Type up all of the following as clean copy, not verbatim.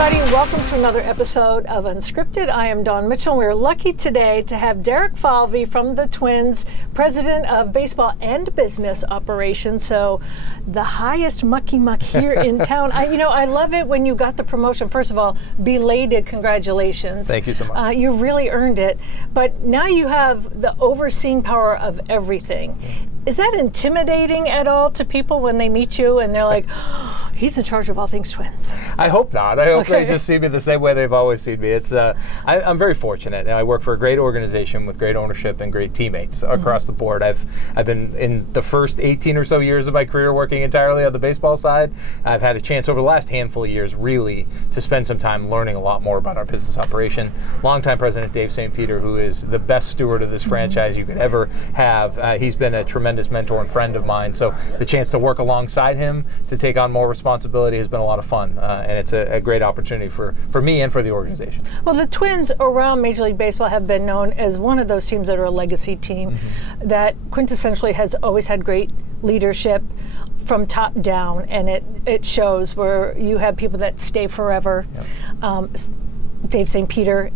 everybody. Welcome to another episode of Unscripted. I am Dawn Mitchell. We're lucky today to have Derek Falvey from the Twins, president of baseball and business operations. So the highest mucky muck here in town. I love it when you got the promotion. First of all, belated congratulations. Thank you so much. You really earned it. But now you have the overseeing power of everything. Is that intimidating at all to people when they meet you and they're like, oh, he's in charge of all things Twins? I hope not. I hope they just see me the same way they've always seen me. It's I'm very fortunate. I work for a great organization with great ownership and great teammates across the board. I've been in the first 18 or so years of my career working entirely on the baseball side. I've had a chance over the last handful of years really to spend some time learning a lot more about our business operation. Longtime President Dave St. Peter, who is the best steward of this franchise you could ever have. He's been a tremendous mentor and friend of mine. So the chance to work alongside him to take on more responsibility has been a lot of fun, and it's a great opportunity for me and for the organization. Well, the Twins around Major League Baseball have been known as one of those teams that are a legacy team that quintessentially has always had great leadership from top down, and it shows where you have people that stay forever. Yep. Dave St. Peter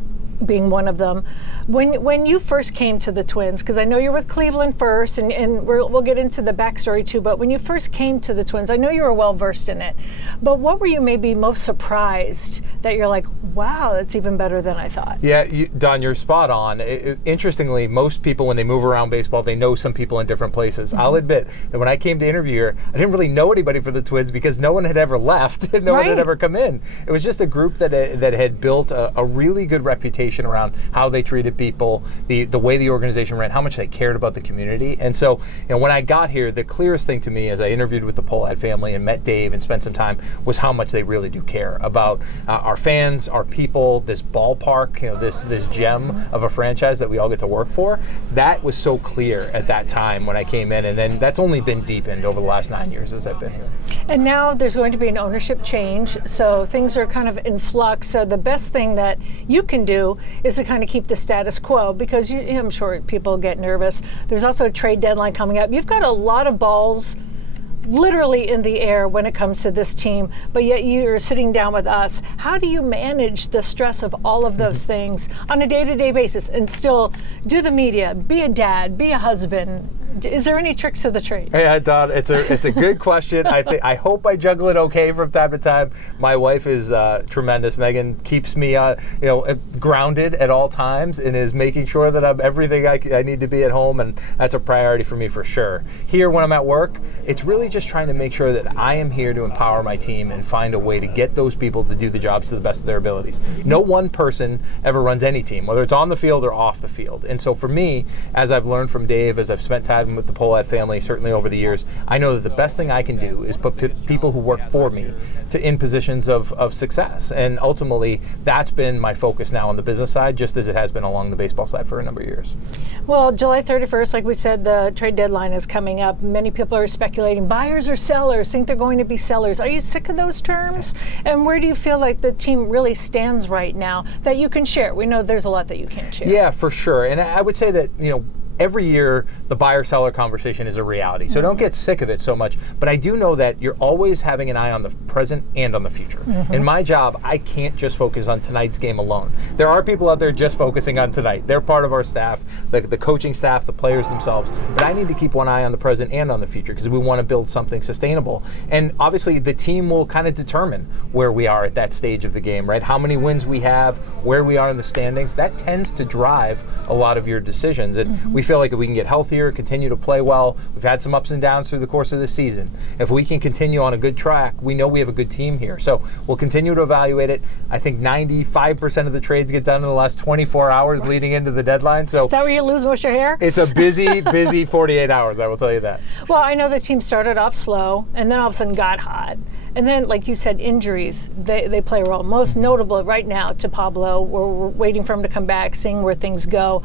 being one of them. When you first came to the Twins, because I know you're with Cleveland first, and we'll get into the backstory too, but when you first came to the Twins, I know you were well versed in it, but what were you maybe most surprised that you're like, wow, that's even better than I thought? Yeah, Don, you're spot on. Interestingly, most people when they move around baseball, they know some people in different places. I'll admit that when I came to interview here, I didn't really know anybody for the Twins because no one had ever left and no one had ever come in. It was just a group that had built a really good reputation around how they treated people, the way the organization ran, how much they cared about the community. And so, when I got here, the clearest thing to me as I interviewed with the Pohlad family and met Dave and spent some time was how much they really do care about our fans, our people, this ballpark, this gem of a franchise that we all get to work for. That was so clear at that time when I came in, and then that's only been deepened over the last 9 years as I've been here. And now there's going to be an ownership change, so things are kind of in flux. So the best thing that you can do is to kind of keep the status quo, because I'm sure people get nervous. There's also a trade deadline coming up. You've got a lot of balls literally in the air when it comes to this team, but yet you're sitting down with us. How do you manage the stress of all of those things on a day-to-day basis and still do the media, be a dad, be a husband? Is there any tricks to the trade? Yeah, Don, it's a good question. I hope I juggle it okay from time to time. My wife is tremendous. Megan keeps me grounded at all times and is making sure that I'm everything I need to be at home, and that's a priority for me for sure. Here when I'm at work, it's really just trying to make sure that I am here to empower my team and find a way to get those people to do the jobs to the best of their abilities. No one person ever runs any team, whether it's on the field or off the field. And so for me, as I've learned from Dave, as I've spent time with the Pohlad family, certainly over the years, I know that the best thing I can do is put people who work for me in positions of success. And ultimately, that's been my focus now on the business side, just as it has been along the baseball side for a number of years. Well, July 31st, like we said, the trade deadline is coming up. Many people are speculating, buyers or sellers, think they're going to be sellers. Are you sick of those terms? And where do you feel like the team really stands right now that you can share? We know there's a lot that you can't share. Yeah, for sure. And I would say that, every year the buyer-seller conversation is a reality. So don't get sick of it so much. But I do know that you're always having an eye on the present and on the future. In my job, I can't just focus on tonight's game alone. There are people out there just focusing on tonight. They're part of our staff, the coaching staff, the players themselves. But I need to keep one eye on the present and on the future because we want to build something sustainable. And obviously the team will kind of determine where we are at that stage of the game, right? How many wins we have, where we are in the standings. That tends to drive a lot of your decisions. And we feel like if we can get healthier, continue to play well, we've had some ups and downs through the course of this season. If we can continue on a good track, we know we have a good team here. So we'll continue to evaluate it. I think 95% of the trades get done in the last 24 hours leading into the deadline. So is that where you lose most of your hair? It's a busy 48 hours, I will tell you that. Well, I know the team started off slow and then all of a sudden got hot. And then, like you said, injuries, they play a role. Most notable right now to Pablo, we're waiting for him to come back, seeing where things go.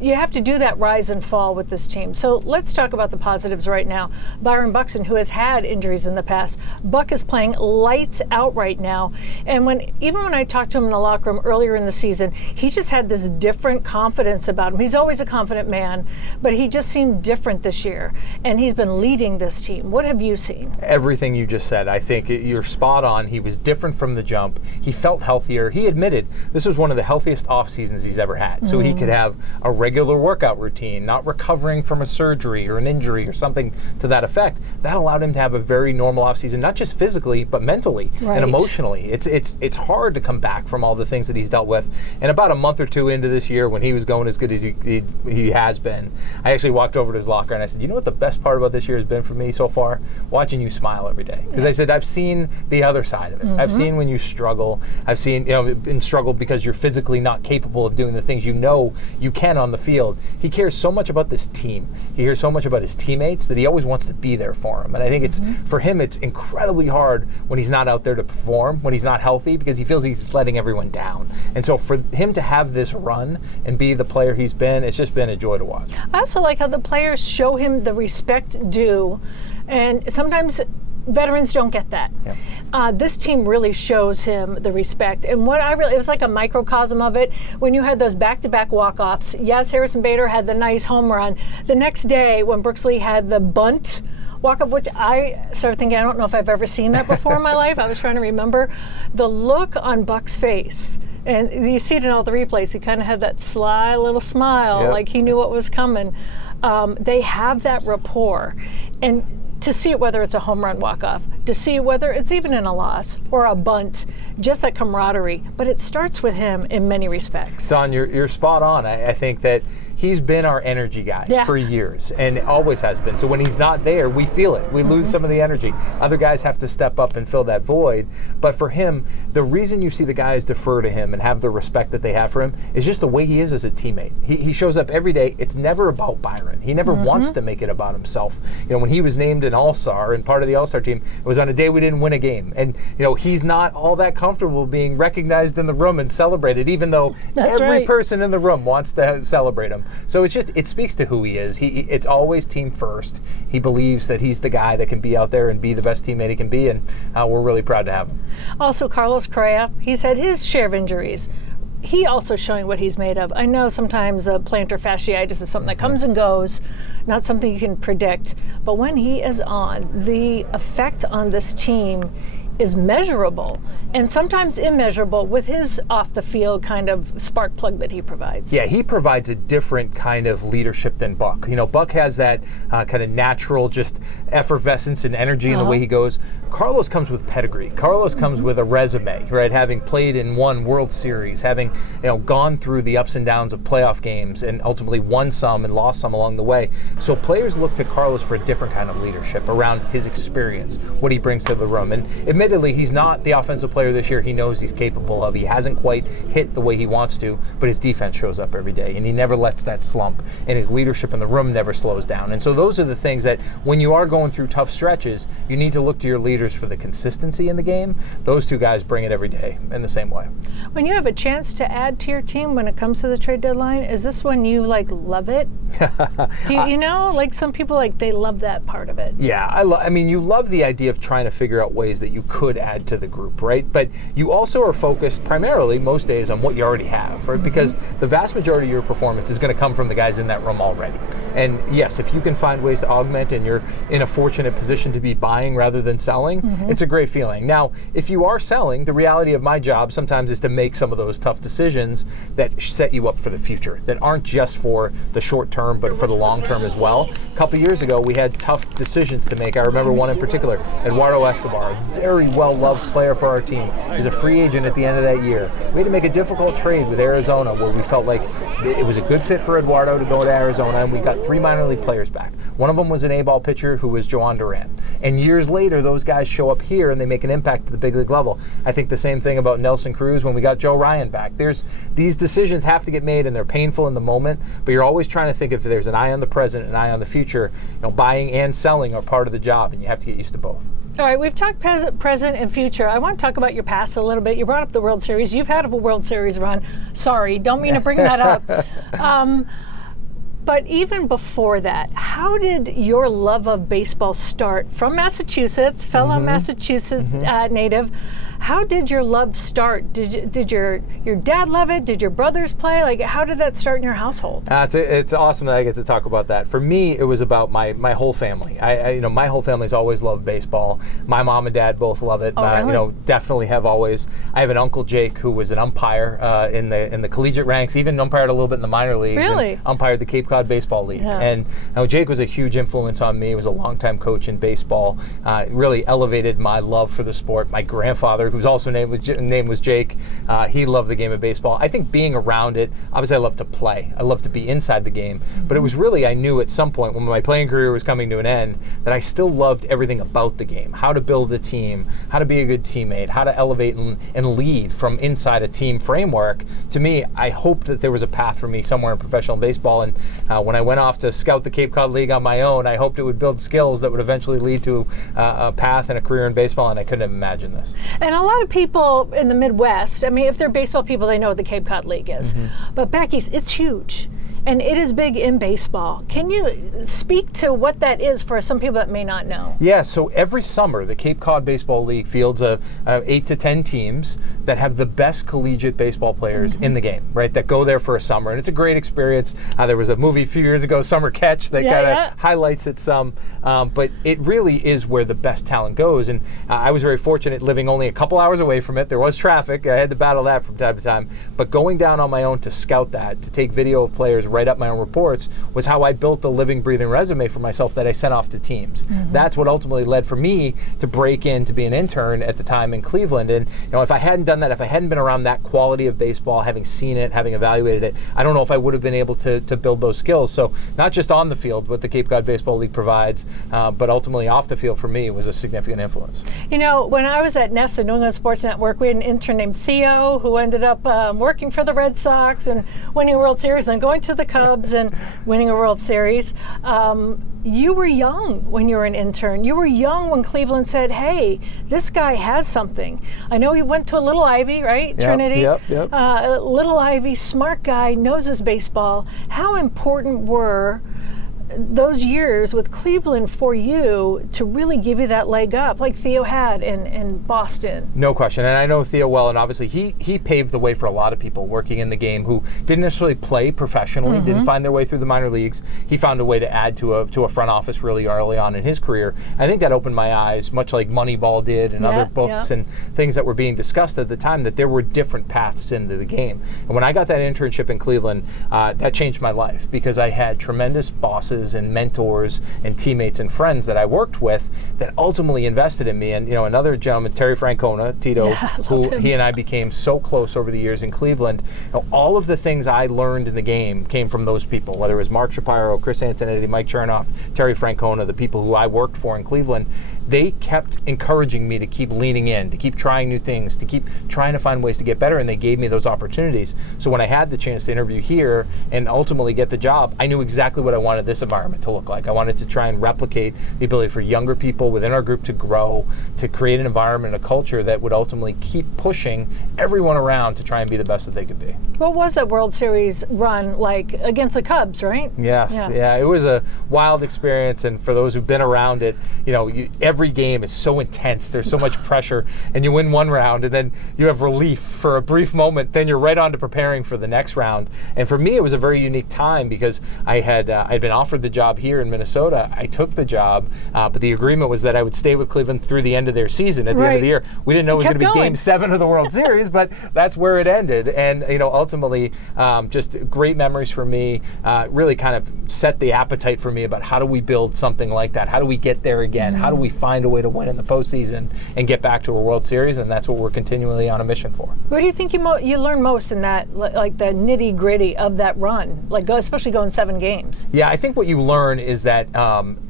You have to do through that rise and fall with this team. So let's talk about the positives right now. Byron Buxton, who has had injuries in the past, Buck is playing lights out right now. And even when I talked to him in the locker room earlier in the season, he just had this different confidence about him. He's always a confident man, but he just seemed different this year. And he's been leading this team. What have you seen? Everything you just said. I think you're spot on. He was different from the jump. He felt healthier. He admitted this was one of the healthiest off seasons he's ever had. So he could have a regular workout routine, not recovering from a surgery or an injury or something to that effect. That allowed him to have a very normal off season, not just physically, but mentally and emotionally. It's hard to come back from all the things that he's dealt with. And about a month or two into this year, when he was going as good as he has been, I actually walked over to his locker and I said, you know what the best part about this year has been for me so far? Watching you smile every day. Because I said, I've seen the other side of it. I've seen when you struggle. I've seen, been struggled because you're physically not capable of doing the things you know you can on the field. He cares so much about this team. He cares so much about his teammates that he always wants to be there for them. And I think it's for him, it's incredibly hard when he's not out there to perform, when he's not healthy, because he feels he's letting everyone down. And so for him to have this run and be the player he's been, it's just been a joy to watch. I also like how the players show him the respect due, and sometimes veterans don't get that. This team really shows him the respect. And it was like a microcosm of it when you had those back-to-back walk-offs. Yes, Harrison Bader had the nice home run. The next day when Brooks Lee had the bunt walk-up, which I started thinking, I don't know if I've ever seen that before in my life. I was trying to remember the look on Buck's face. And you see it in all the replays. He kind of had that sly little smile, like he knew what was coming. They have that rapport. And to see it, whether it's a home run walk-off, to see it, whether it's even in a loss or a bunt, just that camaraderie. But it starts with him in many respects. Don, you're spot on. I think that he's been our energy guy for years and always has been. So when he's not there, we feel it. We lose some of the energy. Other guys have to step up and fill that void. But for him, the reason you see the guys defer to him and have the respect that they have for him is just the way he is as a teammate. He shows up every day. It's never about Byron. He never wants to make it about himself. When he was named an All-Star and part of the All-Star team, it was on a day we didn't win a game. And he's not all that comfortable being recognized in the room and celebrated, even though every person in the room wants to celebrate him. So it speaks to who he is. It's always team first. He believes that he's the guy that can be out there and be the best teammate he can be, and we're really proud to have him. Also, Carlos Correa, he's had his share of injuries. He also showing what he's made of. I know sometimes plantar fasciitis is something that comes and goes, not something you can predict, but when he is on, the effect on this team is measurable and sometimes immeasurable with his off-the-field kind of spark plug that he provides. Yeah, he provides a different kind of leadership than Buck. Buck has that kind of natural just effervescence and energy in the way he goes. Carlos comes with pedigree. Carlos comes with a resume, right? Having played in one World Series, having gone through the ups and downs of playoff games and ultimately won some and lost some along the way. So players look to Carlos for a different kind of leadership around his experience, what he brings to the room. And admittedly, he's not the offensive player this year he knows he's capable of. He hasn't quite hit the way he wants to, but his defense shows up every day, and he never lets that slump, and his leadership in the room never slows down. And so those are the things that when you are going through tough stretches, you need to look to your leaders for the consistency in the game. Those two guys bring it every day in the same way. When you have a chance to add to your team when it comes to the trade deadline, is this when you love it? Do you some people they love that part of it? Yeah, I mean, you love the idea of trying to figure out ways that you could add to the group, right? But you also are focused primarily most days on what you already have, right? Because the vast majority of your performance is going to come from the guys in that room already. And yes, if you can find ways to augment and you're in a fortunate position to be buying rather than selling, it's a great feeling. Now, if you are selling, the reality of my job sometimes is to make some of those tough decisions that set you up for the future, that aren't just for the short term, but for the long term as well. A couple years ago, we had tough decisions to make. I remember one in particular, Eduardo Escobar, a very well-loved player for our team. He was a free agent at the end of that year. We had to make a difficult trade with Arizona where we felt like it was a good fit for Eduardo to go to Arizona, and we got 3 minor league players back. One of them was an A-ball pitcher who was Joan Duran. And years later, those guys show up here and they make an impact at the big league level. I think the same thing about Nelson Cruz when we got Joe Ryan back. These decisions have to get made, and they're painful in the moment, but you're always trying to think if there's an eye on the present, an eye on the future. Buying and selling are part of the job, and you have to get used to both. All right, we've talked present and future. I want to talk about your past a little bit. You brought up the World Series. You've had a World Series run. Sorry, don't mean to bring that up. But even before that, how did your love of baseball start? From Massachusetts, fellow Massachusetts native, how did your love start? Did your dad love it? Did your brothers play? Like, how did that start in your household? It's awesome that I get to talk about that. For me, it was about my whole family. My whole family's always loved baseball. My mom and dad both love it. Really? Definitely have always. I have an uncle Jake who was an umpire in the collegiate ranks, even umpired a little bit in the minor leagues. Really? And umpired the Cape Cod Baseball League. Yeah. And Jake was a huge influence on me. He was a longtime coach in baseball. Really elevated my love for the sport. My grandfather, whose also name was Jake, he loved the game of baseball. I think being around it, obviously I love to play. I love to be inside the game. But it was really, I knew at some point when my playing career was coming to an end that I still loved everything about the game. How to build a team, how to be a good teammate, how to elevate and lead from inside a team framework. To me, I hoped that there was a path for me somewhere in professional baseball. And when I went off to scout the Cape Cod League on my own, I hoped it would build skills that would eventually lead to a path and a career in baseball, and I couldn't have imagined this. And a lot of people in the Midwest, I mean, if they're baseball people, they know what the Cape Cod League is. But back east, it's huge. And it is big in baseball. Can you speak to what that is for some people that may not know? Yeah, so every summer, the Cape Cod Baseball League fields 8 to 10 teams that have the best collegiate baseball players in the game, right, that go there for a summer. And it's a great experience. There was a movie a few years ago, Summer Catch, that kind of highlights it some. But it really is where the best talent goes. And I was very fortunate living only a couple hours away from it. There was traffic. I had to battle that from time to time. But going down on my own to scout that, to take video of players, write up my own reports, was how I built the living, breathing resume for myself that I sent off to teams. That's what ultimately led for me to break in to be an intern at the time in Cleveland. And if I hadn't done that, if I hadn't been around that quality of baseball, having seen it, having evaluated it, I don't know if I would have been able to build those skills. So not just on the field, what the Cape Cod Baseball League provides, but ultimately off the field for me was a significant influence. When I was at NESA, New England Sports Network, we had an intern named Theo who ended up working for the Red Sox and winning a World Series and going to the Cubs and winning a World Series. You were young when you were an intern. You were young when Cleveland said, hey, this guy has something. I know he went to a Little Ivy, right? Yep, Trinity. Yep. Little Ivy, smart guy, knows his baseball. How important were those years with Cleveland for you to really give you that leg up, like Theo had in Boston? No question, and I know Theo well, and obviously he paved the way for a lot of people working in the game who didn't necessarily play professionally, didn't find their way through the minor leagues. He found a way to add to a front office really early on in his career. I think that opened my eyes, much like Moneyball did and other books and things that were being discussed at the time, that there were different paths into the game. And when I got that internship in Cleveland, that changed my life because I had tremendous bosses and mentors and teammates and friends that I worked with that ultimately invested in me. And another gentleman, Terry Francona, Tito, who he and I became so close over the years in Cleveland. All of the things I learned in the game came from those people, whether it was Mark Shapiro, Chris Antonetti, Mike Chernoff, Terry Francona, the people who I worked for in Cleveland. They kept encouraging me to keep leaning in, to keep trying new things, to keep trying to find ways to get better, and they gave me those opportunities. So when I had the chance to interview here and ultimately get the job, I knew exactly what I wanted this environment to look like. I wanted to try and replicate the ability for younger people within our group to grow, to create an environment, a culture that would ultimately keep pushing everyone around to try and be the best that they could be. What was that World Series run like against the Cubs, right? Yes, yeah, it was a wild experience, and for those who've been around it, every game is so intense, there's so much pressure, and you win one round and then you have relief for a brief moment, then you're right on to preparing for the next round. And for me, it was a very unique time because I'd been offered the job here in Minnesota. I took the job, but the agreement was that I would stay with Cleveland through the end of their season. At the end of the year, we didn't know it was going to be Game 7 of the World Series, but that's where it ended. And ultimately, just great memories for me. Really kind of set the appetite for me about how do we build something like that? How do we get there again? How do we find a way to win in the postseason and get back to a World Series? And that's what we're continually on a mission for. What do you think you learned most in that, like the nitty gritty of that run, especially going 7 games? Yeah, I think what you learn is that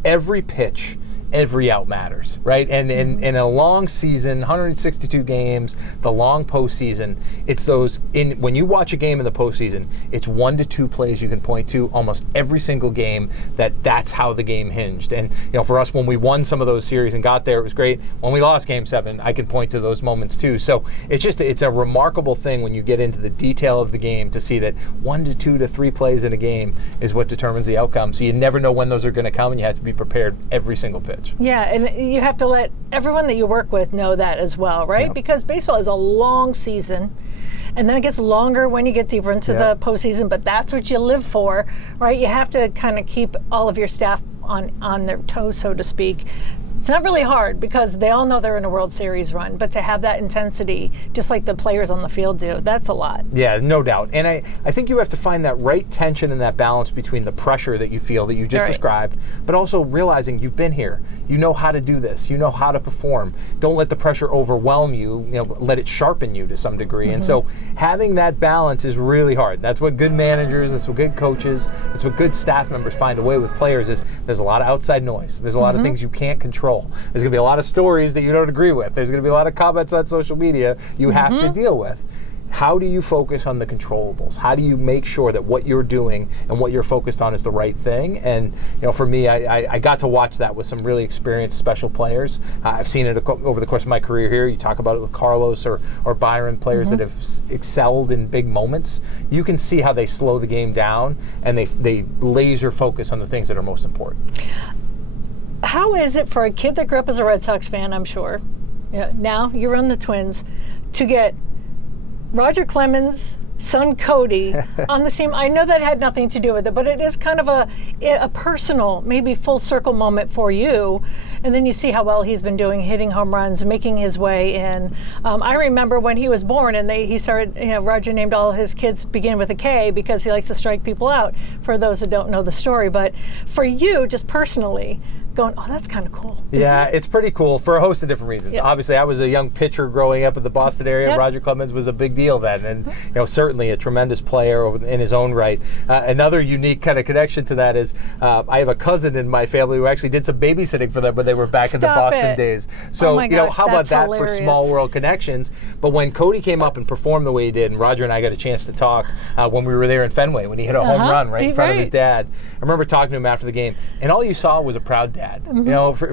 every pitch every out matters, right? And in a long season, 162 games, the long postseason, it's those, when you watch a game in the postseason, it's 1 to 2 plays you can point to almost every single game that's how the game hinged. And for us, when we won some of those series and got there, it was great. When we lost Game 7, I can point to those moments too. So it's a remarkable thing when you get into the detail of the game to see that 1 to 2 to 3 plays in a game is what determines the outcome. So you never know when those are going to come, and you have to be prepared every single pitch. Yeah, and you have to let everyone that you work with know that as well, right? Yep. Because baseball is a long season, and then it gets longer when you get deeper into the postseason, but that's what you live for, right? You have to kind of keep all of your staff on their toes, so to speak. It's not really hard because they all know they're in a World Series run, but to have that intensity, just like the players on the field do, that's a lot. Yeah, no doubt. And I think you have to find that right tension and that balance between the pressure that you feel that you just described, but also realizing you've been here. You know how to do this. You know how to perform. Don't let the pressure overwhelm you. Let it sharpen you to some degree. And so having that balance is really hard. That's what good managers, that's what good coaches, that's what good staff members find a way with players is there's a lot of outside noise. There's a lot of things you can't control. There's going to be a lot of stories that you don't agree with. There's going to be a lot of comments on social media you have to deal with. How do you focus on the controllables? How do you make sure that what you're doing and what you're focused on is the right thing? And for me, I got to watch that with some really experienced special players. I've seen it over the course of my career here. You talk about it with Carlos or Byron, players that have excelled in big moments. You can see how they slow the game down and they laser focus on the things that are most important. How is it for a kid that grew up as a Red Sox fan, I'm sure, now you run the Twins, to get Roger Clemens' son Cody on the team? I know that had nothing to do with it, but it is kind of a personal, maybe full circle moment for you. And then you see how well he's been doing, hitting home runs, making his way in. I remember when he was born and he started, Roger named all his kids begin with a K because he likes to strike people out, for those that don't know the story. But for you, just personally, going, oh, that's kind of cool. It's pretty cool for a host of different reasons. Obviously, I was a young pitcher growing up in the Boston area. Roger Clemens was a big deal then, and certainly a tremendous player in his own right. Another unique kind of connection to that is I have a cousin in my family who actually did some babysitting for them when they were back in the Boston days. So, how about that hilarious for small world connections? But when Cody came up and performed the way he did, and Roger and I got a chance to talk when we were there in Fenway, when he hit a home run right in front of his dad. I remember talking to him after the game, and all you saw was a proud dad.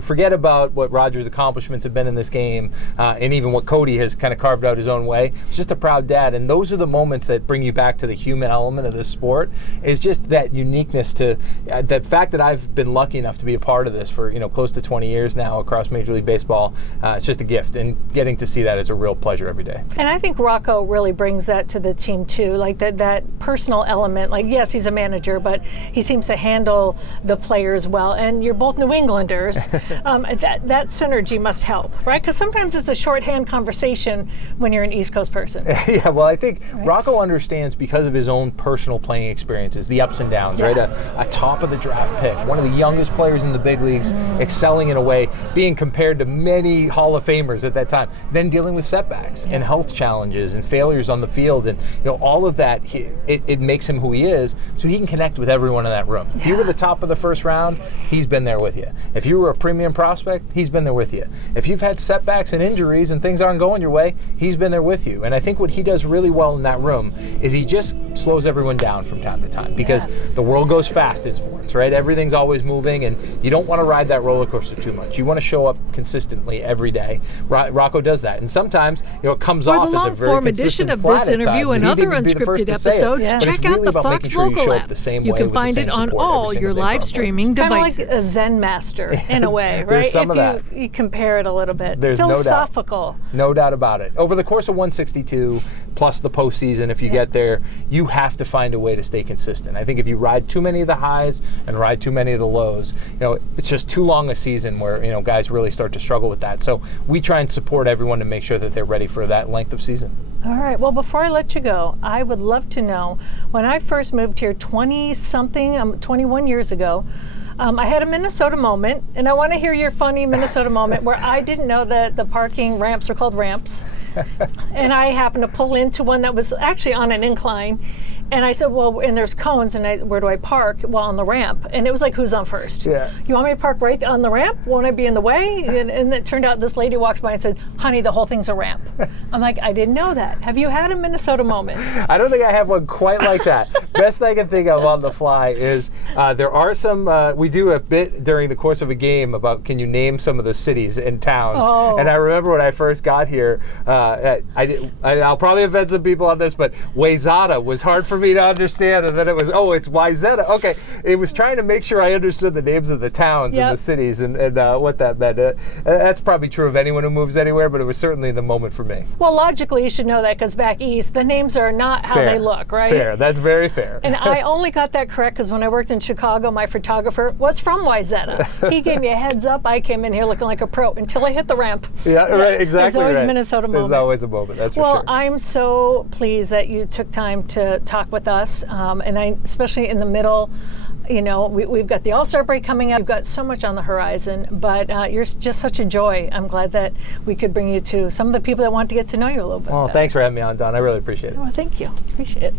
Forget about what Roger's accomplishments have been in this game, and even what Cody has kind of carved out his own way. It's just a proud dad, and those are the moments that bring you back to the human element of this sport. Is just that uniqueness to that fact that I've been lucky enough to be a part of this for close to 20 years now across Major League Baseball. It's just a gift, and getting to see that is a real pleasure every day. And I think Rocco really brings that to the team too, like that personal element. Like, yes, he's a manager, but he seems to handle the players well. And you're both New Englanders. That synergy must help, right? Because sometimes it's a shorthand conversation when you're an East Coast person. Yeah, well, I think Rocco understands, because of his own personal playing experiences, the ups and downs, right? A top of the draft pick, one of the youngest players in the big leagues, excelling in a way, being compared to many Hall of Famers at that time, then dealing with setbacks and health challenges and failures on the field, and all of that, it makes him who he is, so he can connect with everyone in that room. If you were the top of the first round, he's been there with you. If you were a premium prospect, he's been there with you. If you've had setbacks and injuries and things aren't going your way, he's been there with you. And I think what he does really well in that room is he just slows everyone down from time to time, because the world goes fast in sports, right? Everything's always moving, and you don't want to ride that roller coaster too much. You want to show up consistently every day. Rocco does that, and sometimes it comes off as a very consistent edition of this interview and other unscripted episodes, check out the Fox Local app. You can find it on all your live streaming devices. Kind of like a Zen master in a way, right? If you compare it a little bit. There's philosophical. No doubt about it. Over the course of 162 plus the postseason, if you get there, you have to find a way to stay consistent. I think if you ride too many of the highs and ride too many of the lows, it's just too long a season where guys really start to struggle with that. So we try and support everyone to make sure that they're ready for that length of season. All right. Well, before I let you go, I would love to know, when I first moved here 21 years ago, I had a Minnesota moment, and I want to hear your funny Minnesota moment where I didn't know that the parking ramps are called ramps. And I happened to pull into one that was actually on an incline. And I said, well, and there's cones, and where do I park? Well, on the ramp. And it was like, who's on first? Yeah. You want me to park right on the ramp? Won't I be in the way? And it turned out this lady walks by and said, honey, the whole thing's a ramp. I'm like, I didn't know that. Have you had a Minnesota moment? I don't think I have one quite like that. Best I can think of on the fly is there are some, we do a bit during the course of a game about can you name some of the cities and towns. Oh. And I remember when I first got here, I'll probably offend some people on this, but Wayzata was hard for me to understand, and then it was, it's Wyzetta. Okay, it was trying to make sure I understood the names of the towns and the cities and what that meant. That's probably true of anyone who moves anywhere, but it was certainly the moment for me. Well, logically, you should know that because back east, the names are not how they look, right? Fair, that's very fair. And I only got that correct because when I worked in Chicago, my photographer was from Wyzetta. He gave me a heads up. I came in here looking like a pro until I hit the ramp. Yeah, right, exactly. There's always a Minnesota moment. There's always a moment, that's for sure. Well, I'm so pleased that you took time to talk with us, and especially in the middle. You know, we've got the All-Star break coming up. We've got so much on the horizon, but you're just such a joy. I'm glad that we could bring you to some of the people that want to get to know you a little bit better. Thanks for having me on, Dawn. I really appreciate it. Oh, thank you. Appreciate it.